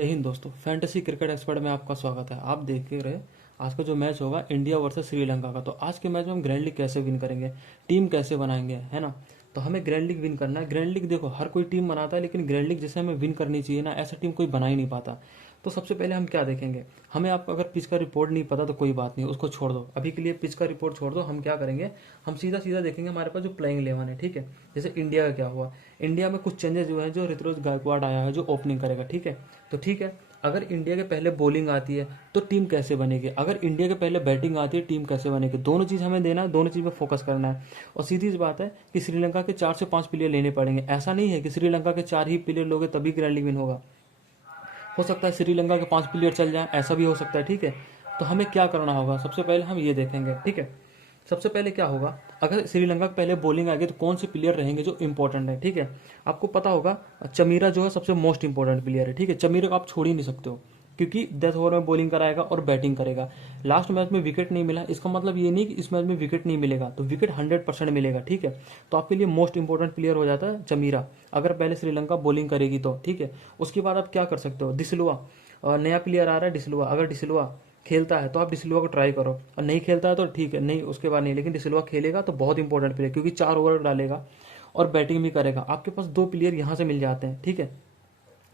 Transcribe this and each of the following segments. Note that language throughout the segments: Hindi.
जय हिंद दोस्तों। फैंटेसी क्रिकेट एक्सपर्ट में आपका स्वागत है। आप देख के रहे आज का जो मैच होगा इंडिया वर्सेस श्रीलंका का। तो आज के मैच में हम ग्रैंड लीग कैसे विन करेंगे, टीम कैसे बनाएंगे, है ना। तो हमें ग्रैंड लीग विन करना है। ग्रैंड लीग देखो हर कोई टीम बनाता है, लेकिन ग्रैंड लीग जैसे हमें विन करनी चाहिए ना, ऐसा टीम कोई बना ही नहीं पाता। तो सबसे पहले हम क्या देखेंगे, हमें आपको अगर पिच का रिपोर्ट नहीं पता तो कोई बात नहीं, उसको छोड़ दो। अभी के लिए पिच का रिपोर्ट छोड़ दो। हम क्या करेंगे, हम सीधा सीधा देखेंगे हमारे पास जो प्लेइंग 11 है, ठीक है। जैसे इंडिया का क्या हुआ, इंडिया में कुछ चेंजेस जो है, जो ऋतुराज गायकवाड़ आया है जो ओपनिंग करेगा, ठीक है। तो ठीक है, अगर इंडिया के पहले बॉलिंग आती है तो टीम कैसे बनेगी, अगर इंडिया के पहले बैटिंग आती है टीम कैसे बनेगी, दोनों चीज़ हमें देना है, दोनों चीज़ पे फोकस करना है। और सीधी सी बात है कि श्रीलंका के 4 से 5 प्लेयर लेने पड़ेंगे। ऐसा नहीं है कि श्रीलंका के 4 ही प्लेयर लोगे तभी ग्रैंड लीग विन होगा। हो सकता है श्रीलंका के 5 प्लेयर चल जाएं, ऐसा भी हो सकता है, ठीक है। तो हमें क्या करना होगा, सबसे पहले हम ये देखेंगे, ठीक है। सबसे पहले क्या होगा, अगर श्रीलंका के पहले बॉलिंग आएगी तो कौन से प्लेयर रहेंगे जो इंपॉर्टेंट है, ठीक है। आपको पता होगा चमीरा जो है सबसे मोस्ट इंपॉर्टेंट प्लेयर है, ठीक है। चमीरा को आप छोड़ ही नहीं सकते हो, क्योंकि 10 ओवर में बॉलिंग कराएगा और बैटिंग करेगा। लास्ट मैच में विकेट नहीं मिला, इसका मतलब ये नहीं कि इस मैच में विकेट नहीं मिलेगा, तो विकेट 100% मिलेगा, ठीक है। तो आपके लिए मोस्ट इंपॉर्टेंट प्लेयर हो जाता है चमीरा, अगर पहले श्रीलंका बॉलिंग करेगी तो, ठीक है। उसके बाद आप क्या कर सकते हो, डिसलुआ, नया प्लेयर आ रहा है डिसलुआ, अगर डिसलुआ खेलता है तो आप डिसलुआ को ट्राई करो, और नहीं खेलता है तो ठीक है, नहीं उसके बाद नहीं, लेकिन डिसलुआ खेलेगा तो बहुत इंपॉर्टेंट प्लेयर, क्योंकि 4 ओवर डालेगा और बैटिंग भी करेगा। आपके पास 2 प्लेयर यहाँ से मिल जाते हैं, ठीक है।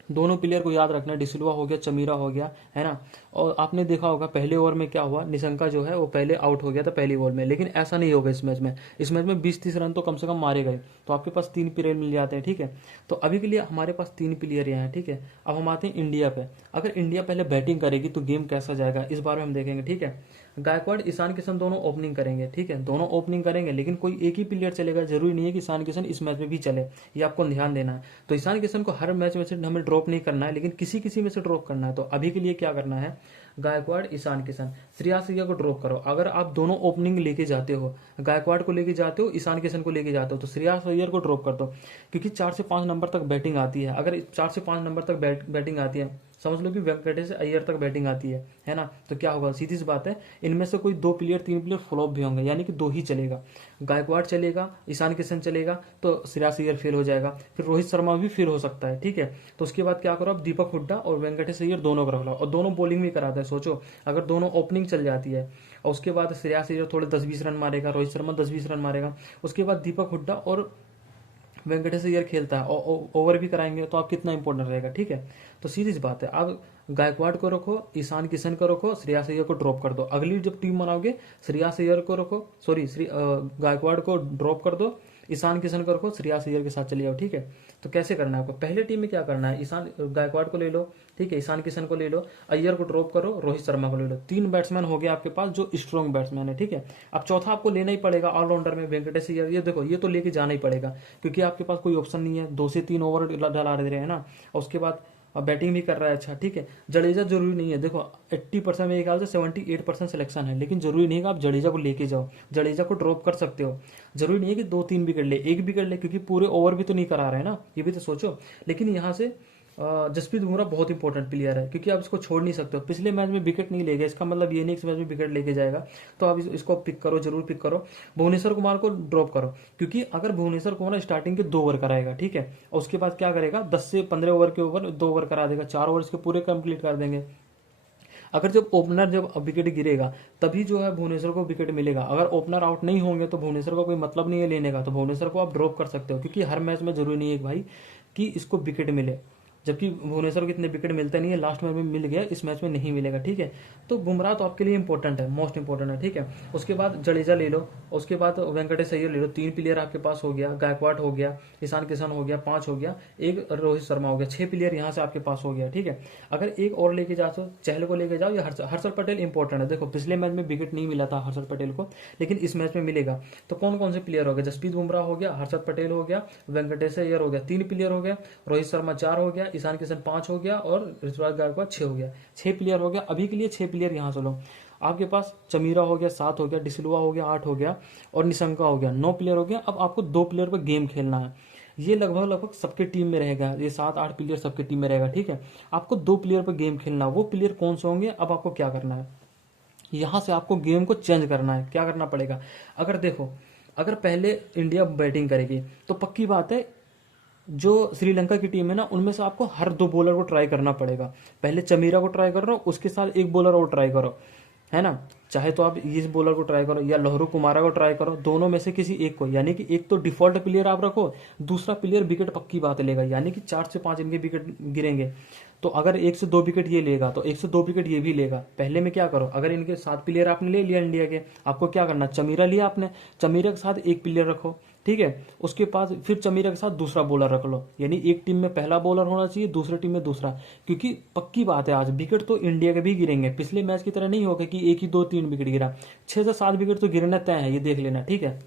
दोनों प्लेयर को याद रखना, डिसिल्वा हो गया, चमीरा हो गया, है ना। और आपने देखा होगा पहले ओवर में क्या हुआ, निशंका जो है वो पहले आउट हो गया था पहली बॉल में, लेकिन ऐसा नहीं होगा इस मैच में। इस मैच में 20-30 रन तो कम से कम मारे गए, तो आपके पास 3 प्लेयर मिल जाते हैं, ठीक है। तो अभी के लिए हमारे पास 3 प्लेयर यहाँ है, ठीक है। अब हम आते हैं इंडिया पे। अगर इंडिया पहले बैटिंग करेगी तो गेम कैसा जाएगा इस बारे में हम देखेंगे, ठीक है। गायकवाड़ ईशान किशन दोनों ओपनिंग करेंगे, ठीक है, दोनों ओपनिंग करेंगे, लेकिन कोई एक ही प्लेयर चलेगा, जरूरी नहीं है कि ईशान किशन इस मैच में भी चले, ये आपको ध्यान देना है। तो ईशान किशन को हर मैच में से हमें ड्रॉप नहीं करना है, लेकिन किसी किसी में से ड्रॉप करना है। तो अभी के लिए क्या करना है, गायकवाड़ ईशान किशन, श्रेयस अय्यर को ड्रॉप करो। अगर आप दोनों ओपनिंग लेके जाते हो, गायकवाड़ को लेके जाते हो, ईशान किशन को लेके जाते हो, तो श्रेयस अय्यर को ड्रॉप कर दो, क्योंकि 4 से 5 नंबर तक बैटिंग आती है। अगर 4 से 5 नंबर तक बैटिंग आती है, समझ लो कि वेंकटेश अय्यर तक बैटिंग आती है ना। तो क्या होगा, सीधी सी बात है, इनमें से कोई 2 प्लेयर 3 प्लेयर फ्लॉप भी होंगे, यानी कि 2 ही चलेगा। गायकवाड़ चलेगा, ईशान किशन चलेगा, तो श्रेयस अय्यर फेल हो जाएगा, फिर रोहित शर्मा भी फेल हो सकता है, ठीक है। तो उसके बाद क्या करो, अब दीपक हुड्डा और वेंकटेश अय्यर दोनों को रख लो, और दोनों बॉलिंग भी कराते हैं। सोचो अगर दोनों ओपनिंग चल जाती है, और उसके बाद श्रेयस अय्यर थोड़े 10-20 रन मारेगा, रोहित शर्मा 10-20 रन मारेगा, उसके बाद दीपक हुड्डा और वेंकटेश अय्यर खेलता है और ओवर भी कराएंगे, तो आप कितना इंपॉर्टेंट रहेगा, ठीक है। तो सीधी सी बात है, आप गायकवाड़ को रखो, ईशान किशन को रखो, श्रेयस अय्यर को ड्रॉप कर दो। अगली जब टीम बनाओगे, श्रेयस अय्यर को रखो, सॉरी गायकवाड़ को ड्रॉप कर दो, ईशान किशन को रखो, श्रेयस अय्यर के साथ चले जाओ, ठीक है। तो कैसे करना है आपको, पहले टीम में क्या करना है, ईशान गायकवाड़ को ले लो, ठीक है, ईशान किशन को ले लो, अय्यर को ड्रॉप करो, रोहित शर्मा को ले लो। 3 बैट्समैन हो गया आपके पास जो स्ट्रॉन्ग बैट्समैन है, ठीक है। अब चौथा आपको लेना ही पड़ेगा ऑलराउंडर में, वेंकटेश अय्यर। ये देखो ये तो लेके जाना ही पड़ेगा, क्योंकि आपके पास कोई ऑप्शन नहीं है, 2 से 3 ओवर डला दे रहे हैं ना, और उसके बाद बैटिंग भी कर रहा है अच्छा, ठीक है। जडेजा जरूरी नहीं है, देखो 80% मेरे ख्याल से 78% सिलेक्शन है, लेकिन जरूरी नहीं है कि आप जडेजा को लेके जाओ, जडेजा को ड्रॉप कर सकते हो। जरूरी नहीं है कि 2-3 विकेट ले, 1 विकेट ले, क्योंकि पूरे ओवर भी तो नहीं करा रहे हैं ना, ये भी तो सोचो। लेकिन यहाँ से जसप्रीत बुमराह बहुत इंपॉर्टेंट प्लेयर है, क्योंकि आप इसको छोड़ नहीं सकते हो। पिछले मैच में विकेट नहीं ले गए, इसका मतलब ये नहीं इस मैच में विकेट लेके जाएगा, तो आप इसको पिक करो, जरूर पिक करो। भुवनेश्वर कुमार को ड्रॉप करो, क्योंकि अगर भुवनेश्वर कुमार स्टार्टिंग के 2 ओवर कराएगा, ठीक है, और उसके बाद क्या करेगा, 10 से 15 ओवर के ओवर 2 ओवर करा देगा, 4 ओवर इसके पूरे कंप्लीट कर देंगे। अगर जब ओपनर जब विकेट गिरेगा तभी जो है भुवनेश्वर को विकेट मिलेगा। अगर ओपनर आउट नहीं होंगे तो भुवनेश्वर को कोई मतलब नहीं है लेने का, तो भुवनेश्वर को आप ड्रॉप कर सकते हो, क्योंकि हर मैच में जरूरी नहीं है भाई कि इसको विकेट मिले, जबकि भुवनेश्वर को इतने विकेट मिलते नहीं है, लास्ट मैच में मिल गया, इस मैच में नहीं मिलेगा, ठीक है। तो बुमराह तो आपके लिए इंपॉर्टेंट है, मोस्ट इंपॉर्टेंट है, ठीक है। उसके बाद जडेजा ले लो, उसके बाद वेंकटेश अय्यर ले लो, 3 प्लेयर आपके पास हो गया, गायकवाड़ हो गया, ईशान किशन हो गया, 5 हो गया, एक रोहित शर्मा हो गया, 6 प्लेयर यहाँ से आपके पास हो गया, ठीक है। अगर एक और लेके जाओ तो चहल को लेके जाओ, या हर्षल पटेल इंपॉर्टेंट है। देखो पिछले मैच में विकेट नहीं मिला था हर्षल पटेल को, लेकिन इस मैच में मिलेगा। तो कौन कौन से प्लेयर हो गए, जसप्रीत बुमराह हो गया, हर्षल पटेल हो गया, वेंकटेश अय्यर हो गया, 3 प्लेयर हो गया, रोहित शर्मा 4 हो गया, ईशान किशन 5 हो गया, और ऋतुराज गायकवाड़ 6 हो गया। 6 प्लेयर हो गया, अभी के लिए 6 प्लेयर यहाँ से लो। आपके पास चमीरा हो गया 7 हो गया, डिसिल्वा हो गया 8 हो गया, और निशंका हो गया 9 प्लेयर हो गया। अब आपको 2 प्लेयर पर गेम खेलना है, ये लगभग लगभग सबके टीम में रहेगा, ये 7-8 प्लेयर सबके टीम में रहेगा, ठीक है। आपको 2 प्लेयर पर गेम खेलना, वो प्लेयर कौन से होंगे, अब आपको क्या करना है, यहाँ से आपको गेम को चेंज करना है। क्या करना पड़ेगा, अगर देखो अगर पहले इंडिया बैटिंग करेगी तो पक्की बात है जो श्रीलंका की टीम है ना, उनमें से आपको हर 2 बॉलर को ट्राई करना पड़ेगा। पहले चमीरा को ट्राई कर रहे हो, उसके साथ एक बॉलर और ट्राई करो, है ना। चाहे तो आप इस बॉलर को ट्राई करो या लहरू कुमारा को ट्राई करो, दोनों में से किसी एक को। यानी कि एक तो डिफॉल्ट प्लेयर आप रखो, दूसरा प्लेयर विकेट पक्की बात लेगा, यानी कि 4 से 5 इनके विकेट गिरेंगे। तो अगर 1 से 2 विकेट ये लेगा तो 1 से 2 विकेट ये भी लेगा। पहले में क्या करो, अगर इनके 7 प्लेयर आपने ले लिया इंडिया के, आपको क्या करना, चमीरा लिया आपने, चमीरा के साथ एक प्लेयर रखो, ठीक है। उसके पास फिर चमीरा के साथ दूसरा बॉलर रख लो, यानी एक टीम में पहला बॉलर होना चाहिए, दूसरी टीम में दूसरा। क्योंकि पक्की बात है आज विकेट तो इंडिया के भी गिरेंगे, पिछले मैच की तरह नहीं होगा कि एक ही 2-3 विकेट गिरा, 6 से 7 विकेट तो गिरना तय है, ये देख लेना, ठीक है।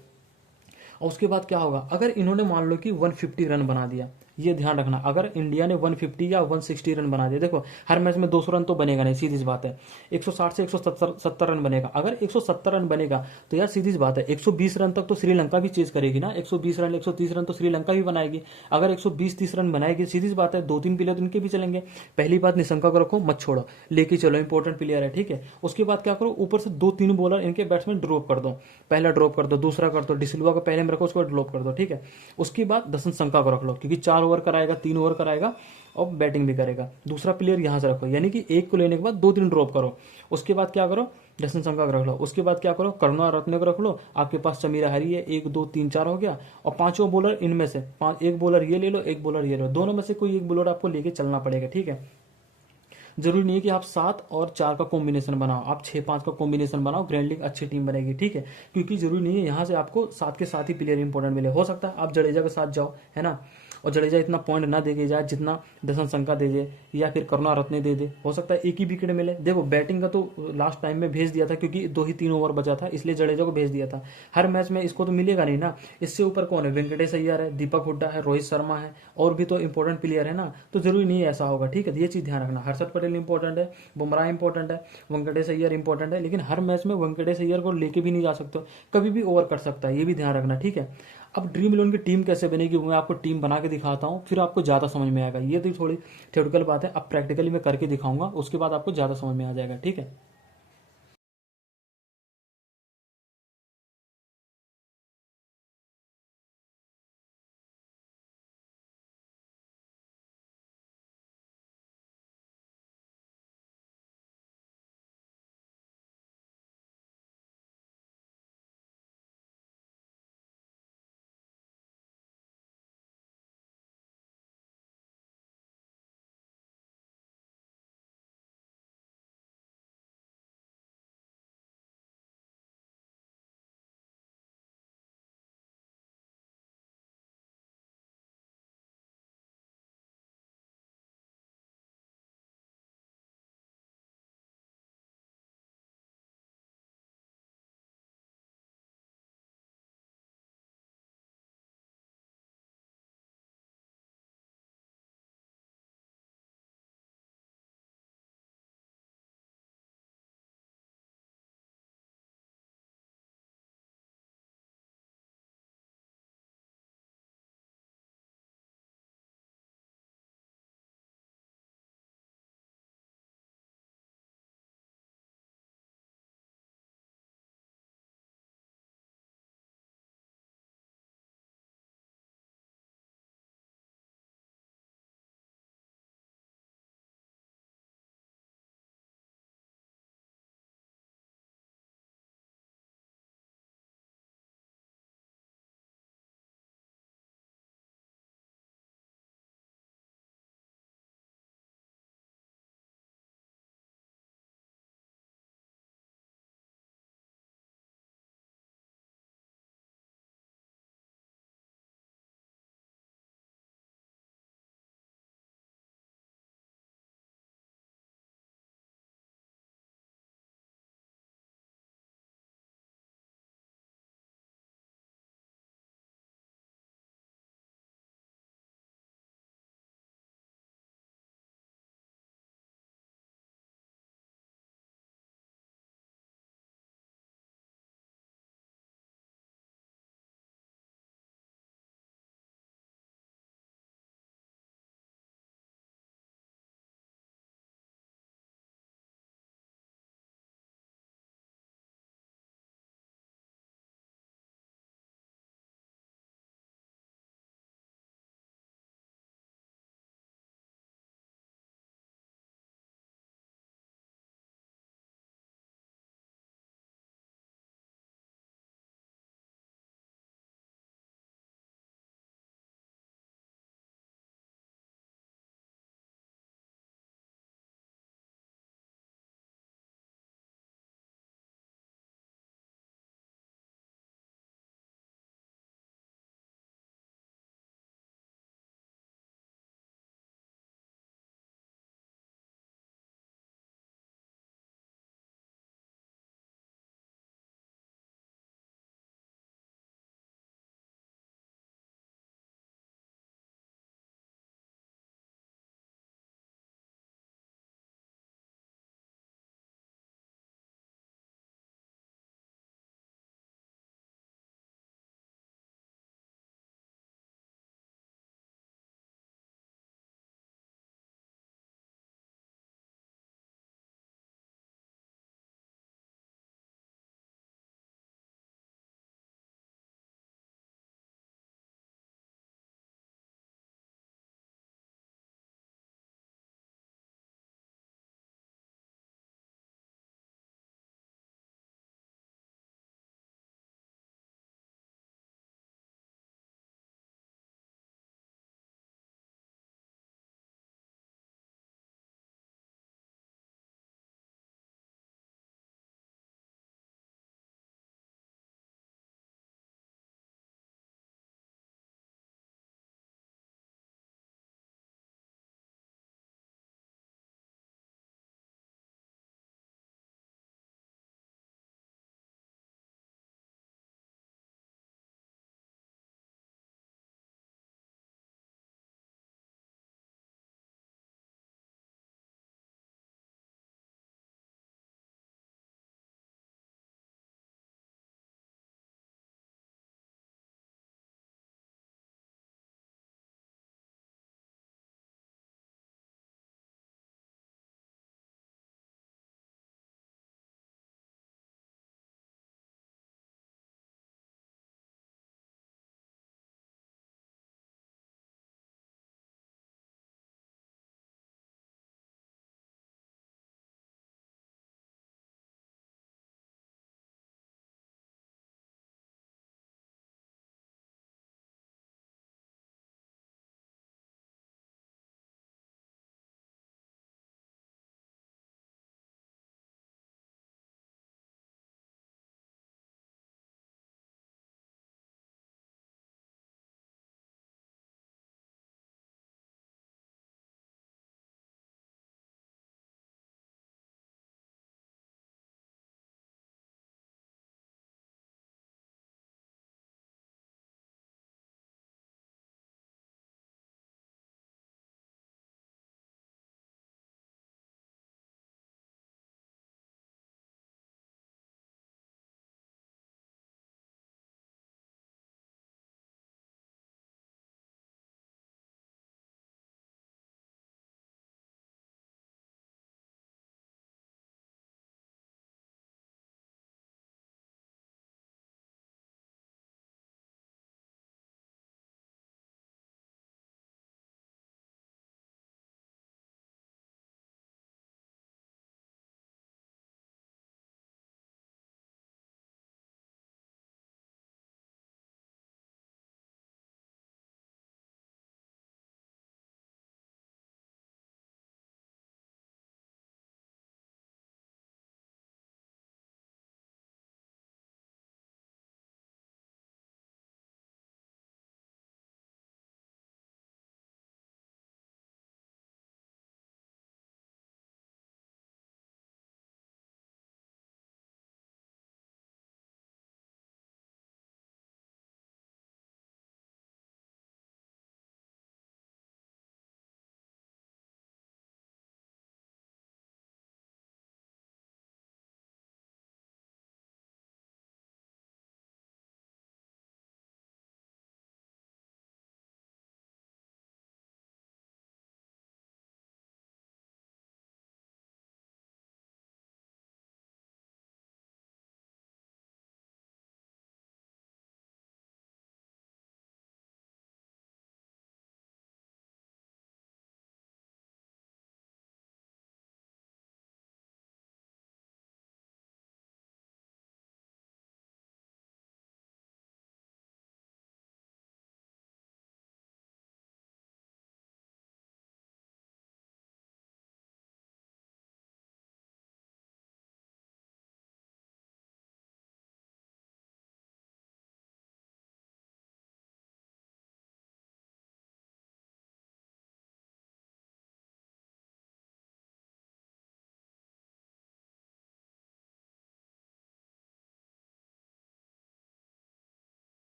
और उसके बाद क्या होगा, अगर इन्होंने मान लो कि 150 रन बना दिया, ये ध्यान रखना, अगर इंडिया ने 150 या 160 रन बना दिया, देखो हर मैच में 200 रन तो बनेगा नहीं, सीधी सी बात है। 160 से 170 रन बनेगा। अगर 170 रन बनेगा तो यार सीधी सी बात है, 120 रन तक तो श्रीलंका भी चेज करेगी ना, 120 रन 130 रन तो श्रीलंका भी बनाएगी। अगर 120-30 रन बनाएगी, सीधी सी बात है 2-3 प्लेयर तो इनके भी चलेंगे। पहली बात, निशंका को रखो, मत छोड़ो, लेके चलो, इंपॉर्टेंट प्लेयर है, ठीक है। उसके बाद क्या करो, ऊपर से 2-3 बॉलर इनके बैट्समैन ड्रॉप कर दो, पहला ड्रॉप कर दो, दूसरा कर दो, डिसिल्वा को पहले में रखो, उसको ड्रॉप कर दो, ठीक है। उसके बाद दसन संका को रख लो, क्योंकि 4 ओवर कराएगा, 3 ओवर कराएगा और बैटिंग भी करेगा। दूसरा प्लेयर यहां से रखो, यानी कि एक को लेने के बाद 2-3 ड्रॉप करो। उसके बाद क्या करो, दसन संका को रख लो। उसके बाद क्या करो, करुणा रत्ने को रख लो, आपके पास चमीरा हरी है, 1 2 3 4 हो गया। और 5वां बॉलर इनमें से एक बॉलर ये ले लो, एक बॉलर ये लो, दोनों में से कोई एक बॉलर आपको लेके चलना पड़ेगा, ठीक है। जरूरी नहीं है कि आप 7 और 4 का कॉम्बिनेशन बनाओ, आप 6-5 का कॉम्बिनेशन बनाओ, ग्रैंड लीग अच्छी टीम बनेगी, ठीक है। क्योंकि जरूरी नहीं है यहाँ से आपको 7 के साथ ही प्लेयर इंपॉर्टेंट मिले, हो सकता है आप जडेजा के साथ जाओ, है ना, और जडेजा इतना पॉइंट ना दे के जाए जितना दसन संका दे दे या फिर करुणा रत्ने दे दे, हो सकता है एक ही विकेट मिले। देखो बैटिंग का तो लास्ट टाइम में भेज दिया था, क्योंकि 2 ही 3 ओवर बचा था, इसलिए जडेजा को भेज दिया था। हर मैच में इसको तो मिलेगा नहीं ना। इससे ऊपर कौन है, वेंकटेश अय्यर है, दीपक हुड्डा है, रोहित शर्मा है, और भी तो इंपॉर्टेंट प्लेयर है ना। तो जरूरी नहीं है ऐसा होगा, ठीक है। ये चीज ध्यान रखना, हर्षद पटेल इंपॉर्टेंट है, बुमराह इंपॉर्टेंट है, वेंकटेश अय्यर इंपॉर्टेंट है, लेकिन हर मैच में वेंकटेश अय्यर को लेके भी नहीं जा सकते, कभी भी ओवर कर सकता है, ये भी ध्यान रखना, ठीक है। अब ड्रीम 11 की टीम कैसे बनेगी, मैं आपको टीम बना के दिखाता हूँ, फिर आपको ज़्यादा समझ में आएगा। ये तो थोड़ी थ्योरेटिकल बात है, अब प्रैक्टिकली मैं करके दिखाऊंगा, उसके बाद आपको ज़्यादा समझ में आ जाएगा, ठीक है।